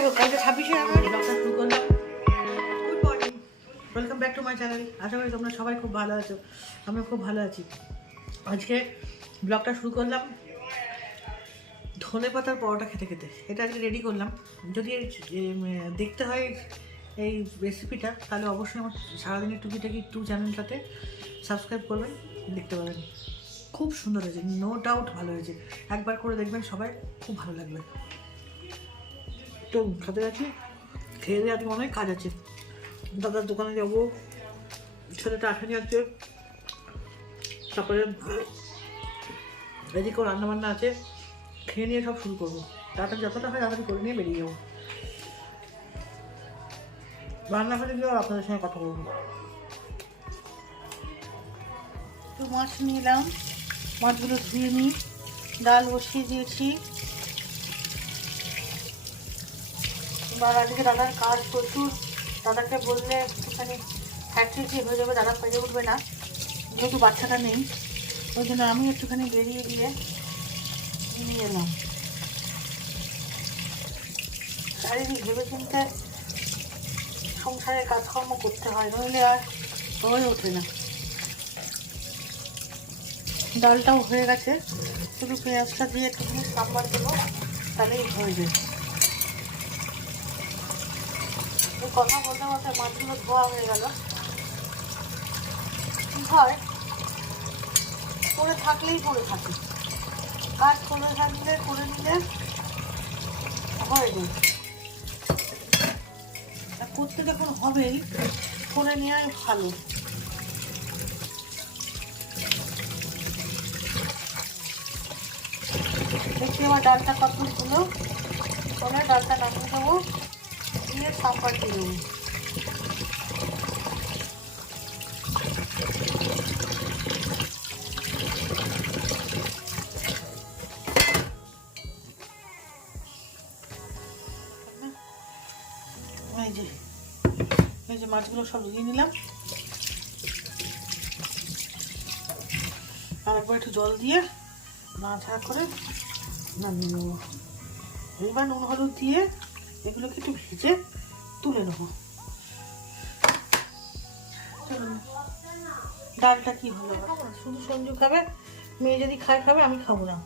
যাই হোক কালকে ছাব্বিশে জানুয়ারি ব্লগটা শুরু করলাম। Welcome back to my channel আশা করি তোমরা সবাই খুব ভালো আছো। আমিও খুব ভালো আছি। আজকে ব্লগটা শুরু করলাম। ধনে পাতার পরোটা খেতে খেতে। এটা আজকে রেডি করলাম। যদি দেখতে হয় এই রেসিপিটা তাহলে অবশ্যই আমার সারাদিনের টুকিটাকি টু চ্যানেলটাতে সাবস্ক্রাইব করবেন। দেখতে পাবেন। খুব সুন্দর হয়েছে। নো ডাউট ভালো হয়েছে। একবার করে দেখবেন সবাই। খুব ভালো লাগবে। তো খেতে যাচ্ছি, খেয়ে দিয়ে আজকে অনেক কাজ আছে। দাদার দোকানে যাব, ছেলেটা আসেনি আছে তারপরে এদিকেও রান্নাবান্না আছে। খেয়ে নিয়ে সব শুরু করব। তাড়াতাড়ি যতটা হয় তাড়াতাড়ি করে নিয়ে বেরিয়ে যাব। রান্না করে গিয়েও আপনাদের সঙ্গে কথা বলব। একটু মাছ নিলাম মাছগুলো ধুয়ে নিই। ডাল বসিয়ে দিয়েছি। এবার আজকে দাদার কাজ প্রচুর। দাদাকে বললে একটুখানি ফ্যাক্টরি হয়ে যাবে, দাদা পেরে উঠবে না, যেহেতু বাচ্চাটা নেই। ওই জন্য আমি একটুখানি বেরিয়ে দিয়ে নিয়ে এলাম। চারিদিক ভেবে চিন্তে সংসারের কাজকর্ম করতে হয়, নইলে আর হয়ে ওঠে না। ডালটাও হয়ে গেছে, শুধু পেঁয়াজটা দিয়ে একটুখানি সাম্বার দেবো, তাহলেই হয়ে যায় এই কথা বলতে বলতে মাছগুলো ধোয়া হয়ে গেল। কি পড়ে থাকলেই করে থাকে। কাজ করে থাকলে করে নিলে হয়ে যায় করতে যখন হবেই, করে নেওয়াই ভালো। দেখি আমার ডালটা কত ওনার ডালটা নামিয়ে দেবো। দিয়ে দিয়ে দেবো। এই যে এই যে মাছগুলো সব ধুয়ে নিলাম। আর একবার একটু জল দিয়ে নাড়াচাড়া করে নামিয়ে নেব। এবার নুন, হলুদ দিয়ে এগুলোকে একটু ভেজে তুলে নেব। ডালটা কি হলো? শুধু সঞ্জু খাবে? মেয়ে যদি খায়, খাবে, আমি খাব না।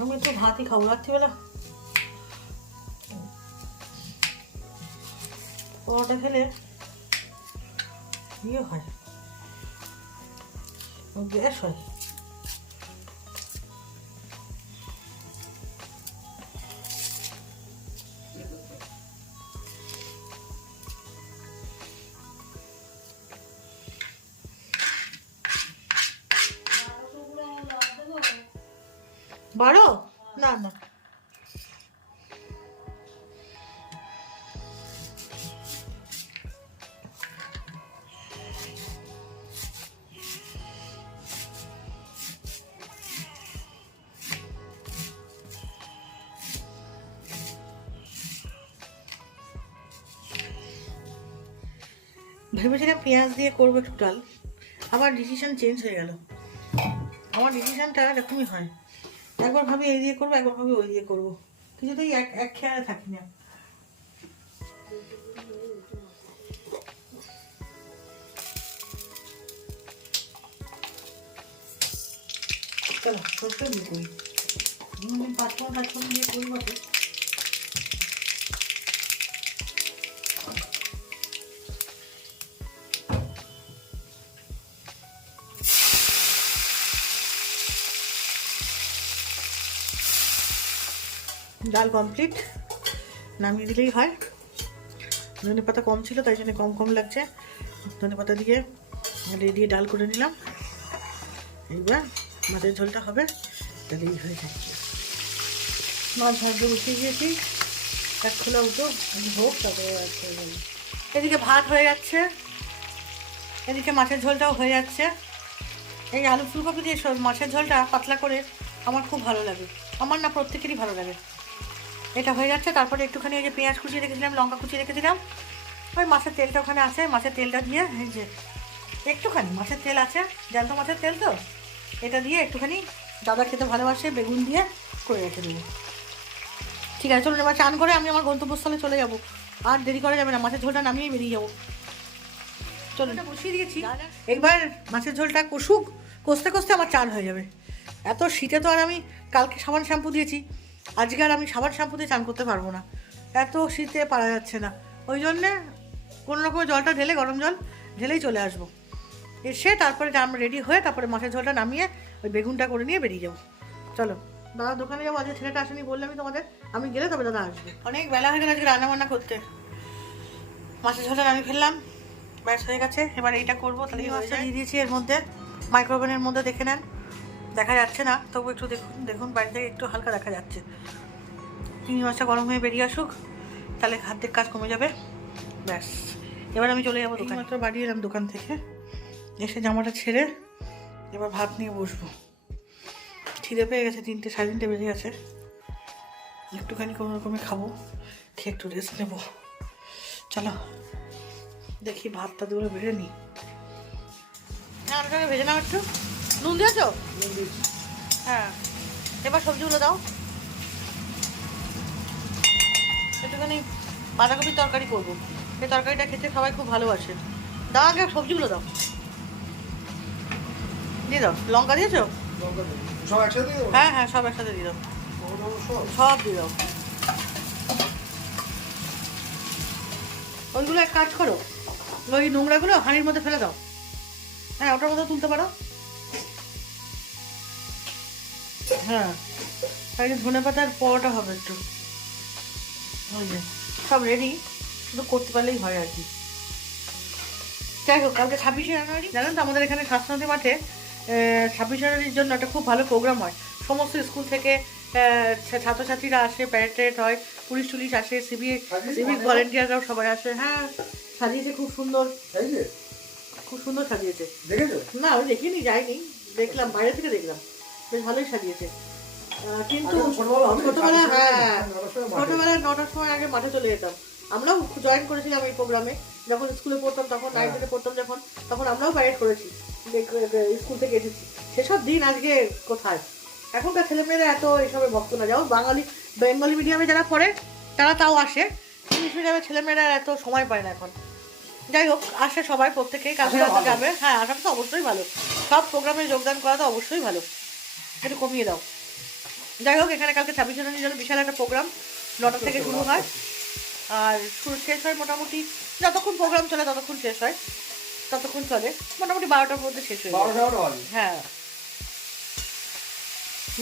আমি একটু ভাতই খাব, রাত্রিবেলা। পরোটা খেলে ইয়ে হয়। গ্যাস হয়। বারো না না। ভেবেছিলাম পেঁয়াজ দিয়ে করব একটু ডাল। আবার ডিসিশন চেঞ্জ হয়ে গেল। আমার ডিসিশনটা এরকমই হয়। একবার ভাবি এই দিয়ে করব, একবার ভাবি ওই দিয়ে করব। কিছুতেই এক এক খেয়ালে থাকি না। চলো দিয়ে করি। পাঁচ পাঁচফোড়ন দিয়ে করি ডাল কমপ্লিট নামিয়ে দিলেই হয়। ধনে পাতা কম ছিল, তাই জন্য কম কম লাগছে। ধনে পাতা দিয়ে দিয়ে ডাল করে নিলাম। এইবার মাছের ঝোলটা হবে, তাহলেই হয়ে যাচ্ছে মাছ ভাজতে বসিয়ে দিয়েছি। এক খোলা উঠো হোক, তারপরে। এদিকে ভাত হয়ে যাচ্ছে। এদিকে মাছের ঝোলটাও হয়ে যাচ্ছে। এই আলু ফুলকপি দিয়ে মাছের ঝোলটা পাতলা করে আমার খুব ভালো লাগে। আমার না প্রত্যেকেরই ভালো লাগে। এটা হয়ে যাচ্ছে। তারপরে একটুখানি ওই যে পেঁয়াজ কুচিয়ে রেখেছিলাম লঙ্কা কুচিয়ে রেখেছিলাম। ওই মাছের তেলটা ওখানে আছে মাছের তেলটা দিয়ে এই যে একটুখানি মাছের তেল আছে জ্যান্ত মাছের তেল তো? এটা দিয়ে একটুখানি দাদা খেতে ভালোবাসে বেগুন দিয়ে করে রেখে দেবো। ঠিক আছে চলুন এবার চান করে আমি আমার গন্তব্যস্থলে চলে যাব। আর দেরি করা যাবে না মাছের ঝোলটা নামিয়ে বেরিয়ে যাব। চলুন। বসিয়ে দিয়েছি। একবার মাছের ঝোলটা কষুক কষতে কষতে আমার চান হয়ে যাবে। এত শীতে তো আর আমি কালকে সাবান শ্যাম্পু দিয়েছি। আজকে আর আমি সাবান শ্যাম্পু দিয়ে চান করতে পারব না। এত শীতে পারা যাচ্ছে না। ওই জন্যে কোনো রকম জলটা ঢেলে গরম জল ঢেলেই চলে আসব। এসে তারপরে আমরা রেডি হয়ে তারপরে মাছের ঝোলটা নামিয়ে ওই বেগুনটা করে নিয়ে বেরিয়ে যাব। চলো দাদা দোকানে যাব আজকে ছেলেটা আসেনি বললামই তোমাদের আমি গেলে তবে দাদা আসবে। অনেক বেলা হয়ে গেল আজকে রান্না বান্না করতে। মাছের ঝোলটা নামিয়ে ফেললাম। ব্যাস হয়ে গেছে। এবার এইটা করব তাহলে দিয়ে দিয়েছি এর মধ্যে। মাইক্রোওভেনের মধ্যে দেখে নেন। দেখা যাচ্ছে না। তবু একটু দেখুন দেখুন বাড়ি থেকে একটু হালকা দেখা যাচ্ছে। চিংড়ি মাছটা গরম হয়ে বেরিয়ে আসুক তাহলে খাদ্যের কাজ কমে যাবে। ব্যাস এবার আমি চলে যাব দোকান। মাত্র বাড়ি এলাম দোকান থেকে এসে জামাটা ছেড়ে এবার ভাত নিয়ে বসবো। খিদে পেয়ে গেছে তিনটে সাড়ে তিনটে বেজে গেছে। একটুখানি কোনো রকমে খাব খেয়ে একটু রেস্ট নেব। চলো দেখি ভাতটা দুটো বেড়ে নিই। ভেজে নাও একটু। নুন দিয়েছ? হ্যাঁ। এবার সবজিগুলো দাও। একটুখানি বাঁধাকপির তরকারি করব। এই তরকারিটা খেতে সবাই খুব ভালোবাসে। দাও আগে সবজিগুলো দাও। দিয়ে দাও। লঙ্কা দিয়েছ? সব একসাথে হ্যাঁ হ্যাঁ সব একসাথে দিয়ে দাও। সব? সব দিয়ে দাও। ওইগুলো এক কাজ করো। ওই নোংরাগুলো হাঁড়ির মধ্যে ফেলে দাও। হ্যাঁ ওটার মধ্যে তুলতে পারো। হ্যাঁ। তাই ধনে পাতার পরোটা হবে একটু। ওই যে, সব রেডি শুধু করতে পারলেই হয় আর কি। যাই হোক কালকে ছাব্বিশে জানুয়ারি। জানেন তো আমাদের এখানে স্বাস্থ্যনদী মাঠে ছাব্বিশে জানুয়ারির জন্য একটা খুব ভালো প্রোগ্রাম হয়। সমস্ত স্কুল থেকে ছাত্রছাত্রীরা আসে প্যারেড হয় পুলিশ টুলিশ আসে সিভিক সিভিক ভলেন্টিয়াররাও সবাই আসে। হ্যাঁ সাজিয়েছে খুব সুন্দর। খুব সুন্দর সাজিয়েছে? না আমি দেখিনি যাইনি। দেখলাম বাইরে থেকে দেখলাম। বেশ ভালোই সাজিয়েছে। কিন্তু ছোটবেলা হ্যাঁ। ছোটবেলায় নটার সময় আগে মাঠে চলে যেতাম। আমরাও জয়েন করেছিলাম এই প্রোগ্রামে যখন স্কুলে পড়তাম তখন নাইন টেনে পড়তাম যখন তখন আমরাও প্যারেড করেছি। স্কুল থেকে এসেছি। সেসব দিন আজকে কোথায়? এখনকার ছেলেমেয়েরা এত এসবে ভক্ত না। যাও বাঙালি বেঙ্গলি মিডিয়ামে যারা পড়ে তারা তাও আসে। ইংলিশ মিডিয়ামের ছেলেমেয়েরা এত সময় পায় না এখন। যাই হোক আসে সবাই প্রত্যেকেই। কাছে যাবে? হ্যাঁ আসাটা তো অবশ্যই ভালো। সব প্রোগ্রামে যোগদান করা তো অবশ্যই ভালো। একটু কমিয়ে দাও। যাই হোক এখানে কালকে ছাব্বিশ জানুয়ারির জন্য বিশাল একটা প্রোগ্রাম নটা থেকে শুরু হয়। আর শুরু শেষ হয় মোটামুটি যতক্ষণ প্রোগ্রাম চলে ততক্ষণ শেষ হয়। ততক্ষণ চলে। মোটামুটি বারোটার মধ্যে শেষ হয়ে যায়। হ্যাঁ।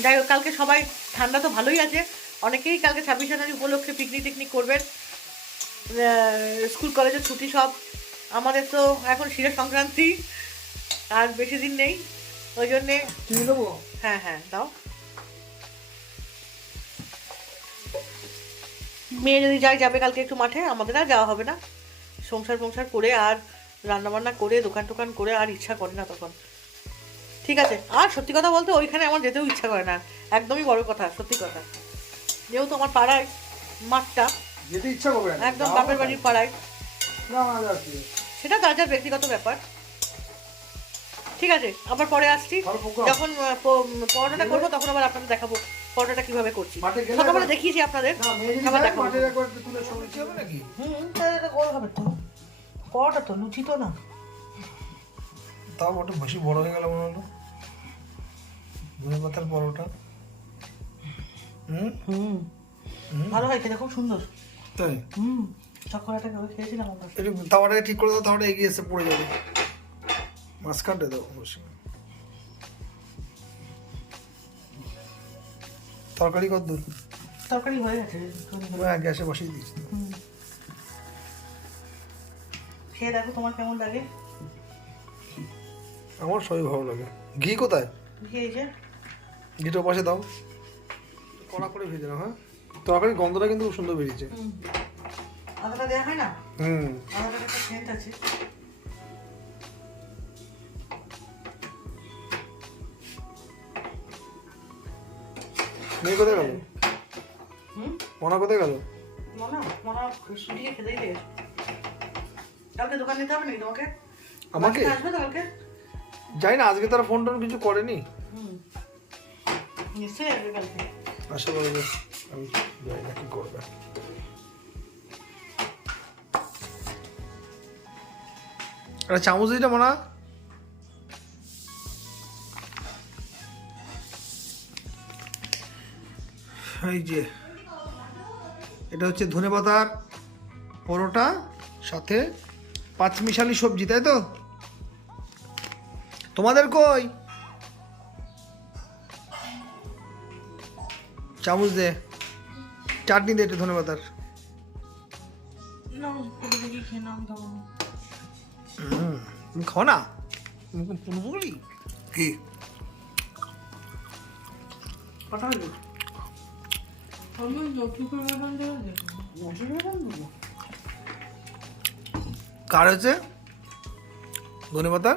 যাই হোক কালকে সবাই ঠান্ডা তো ভালোই আছে। অনেকেই কালকে ছাব্বিশ জানুয়ারি উপলক্ষে পিকনিক টিকনিক করবেন। স্কুল কলেজের ছুটি সব। আমাদের তো এখন শিরা সংক্রান্তি আর বেশি দিন নেই। ওই জন্যে চিনি দেবো? হ্যাঁ হ্যাঁ দাও। মেয়ে যদি যায় যাবে কালকে একটু মাঠে আমাদের আর যাওয়া হবে না। সংসার ফংসার করে আর রান্নাবান্না করে দোকান টোকান করে আর ইচ্ছা করে না তখন। ঠিক আছে আর সত্যি কথা বলতে ওইখানে আমার যেতেও ইচ্ছা করে না। একদমই বড় কথা সত্যি কথা। যেহেতু আমার পাড়ায় মাঠটা যেতে ইচ্ছা করবে না। একদম বাপের বাড়ির পাড়ায়। সেটা তার ব্যক্তিগত ব্যাপার। ঠিক আছে আবার পরে আসছি। যখন পরোটাটা করব তখন আবার আপনাদের দেখাবো পরোটাটা কীভাবে করছি। সকালবেলা দেখিয়েছি আপনাদের। আবার দেখাবো? হুম গোল হবে তো। পরোটা তো লুচি তো না? তাও ওটা বেশি বড় হয়ে গেল মনে হলো। ধনে পাতার পরোটা। হুম? হুম। হুম। ভালো হয় খেতে খুব সুন্দর। তাই? হুম চকোলেটটা করে খেয়েছিলাম আমরা। ঠিক করে দাও তাওয়াটা এগিয়ে এসে পড়ে যাবে। মাঝখানটা দাও অবশ্যই। তরকারি কত দূর তরকারি হয়ে গেছে হ্যাঁ গ্যাসে বসিয়ে দিচ্ছি খেয়ে দেখো তোমার কেমন লাগে। আমার সবই ভালো লাগে। ঘি কোথায়? খেয়েছে ঘিটা পাশে দাও। কড়া করে ভেজে নাও হ্যাঁ। তরকারি গন্ধটা কিন্তু খুব সুন্দর বেরিয়েছে। আদাটা দেওয়া হয় না? হুম। আদাটার একটা সেন্ট আছে। মেয়ে কোথায় গেল? হুম? মনা কোথায় গেল? মনা মনা গেছে কালকে দোকান নিতে হবে নাকি তোমাকে? আমাকে? আসবে কালকে? জানি না আজকে তারা ফোন টোন কিছু করেনি। হুম। নিশ্চয়ই আসবে কালকে। আশা করা আমি জানি না কি করবে? একটা চামচ দিটা মনে? এই যে এটা হচ্ছে ধনে পাতার পরোটা সাথে পাঁচমিশালি সবজি তাই তো? তোমাদের কই? চামচ দে। চাটনি দে একটু ধনে পাতার। খাও না? পুরোপুরি কি পাঠাবো করে হচ্ছে ধনে পাতার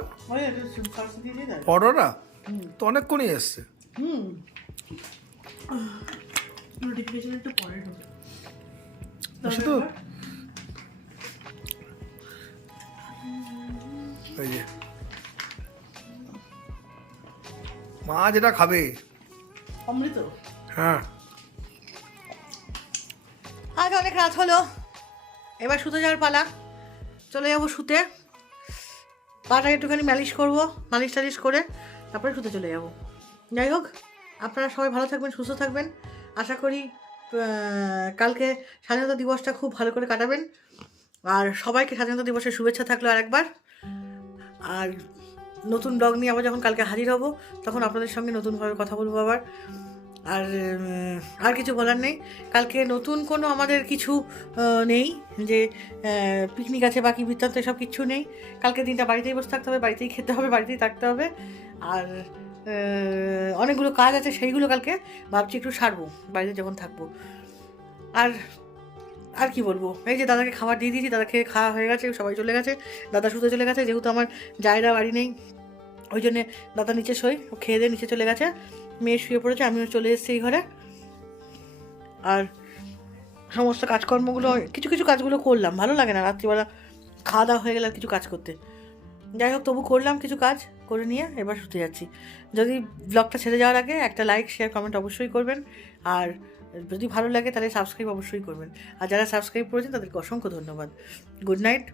পরোটা তো অনেকক্ষণই এসছে যে মা যেটা খাবে অমৃত হ্যাঁ আজ অনেক রাত হলো। এবার শুতে যাওয়ার পালা। চলে যাব শুতে। পাটা একটুখানি মালিশ করব, মালিশ টালিশ করে তারপরে শুতে চলে যাব। যাই হোক, আপনারা সবাই ভালো থাকবেন, সুস্থ থাকবেন। আশা করি কালকে স্বাধীনতা দিবসটা খুব ভালো করে কাটাবেন। আর সবাইকে স্বাধীনতা দিবসের শুভেচ্ছা থাকল আরেকবার। আর নতুন ব্লগ নিয়ে আবার যখন কালকে হাজির হব, তখন আপনাদের সঙ্গে নতুনভাবে কথা বলব আবার। আর আর কিছু বলার নেই। কালকে নতুন কোনো আমাদের কিছু নেই যে পিকনিক আছে, বাকি বৃত্তান্ত সব কিছু নেই। কালকে দিনটা বাড়িতেই বসে থাকতে হবে, বাড়িতেই খেতে হবে, বাড়িতেই থাকতে হবে। আর অনেকগুলো কাজ আছে, সেইগুলো কালকে ভাবছি একটু সারবো, বাড়িতে যখন থাকব। আর আর কি বলব? এই যে দাদাকে খাবার দিয়ে দিয়েছি, দাদাকে খাওয়া হয়ে গেছে, সবাই চলে গেছে, দাদা শুতে চলে গেছে, যেহেতু আমার জায়গা বাড়ি নেই, ওই জন্যে দাদা নিচে শোয়, ও খেয়ে দিয়ে নিচে চলে গেছে। মেয়ে শুয়ে পড়েছে, আমিও চলে এসেছি এই ঘরে। আর সমস্ত কাজকর্মগুলো, কিছু কিছু কাজগুলো করলাম, ভালো লাগে না, রাত্রিবেলা খাওয়া দাওয়া হয়ে গেলে কিছু কাজ করতে। যাই হোক, তবু করলাম কিছু কাজ, করে নিয়ে এবার শুতে যাচ্ছি। যদি ব্লগটা ছেড়ে যাওয়ার আগে একটা লাইক শেয়ার কমেন্ট অবশ্যই করবেন। আর যদি ভালো লাগে তাহলে সাবস্ক্রাইব অবশ্যই করবেন। আর যারা সাবস্ক্রাইব করেছেন তাদেরকে অসংখ্য ধন্যবাদ। Good night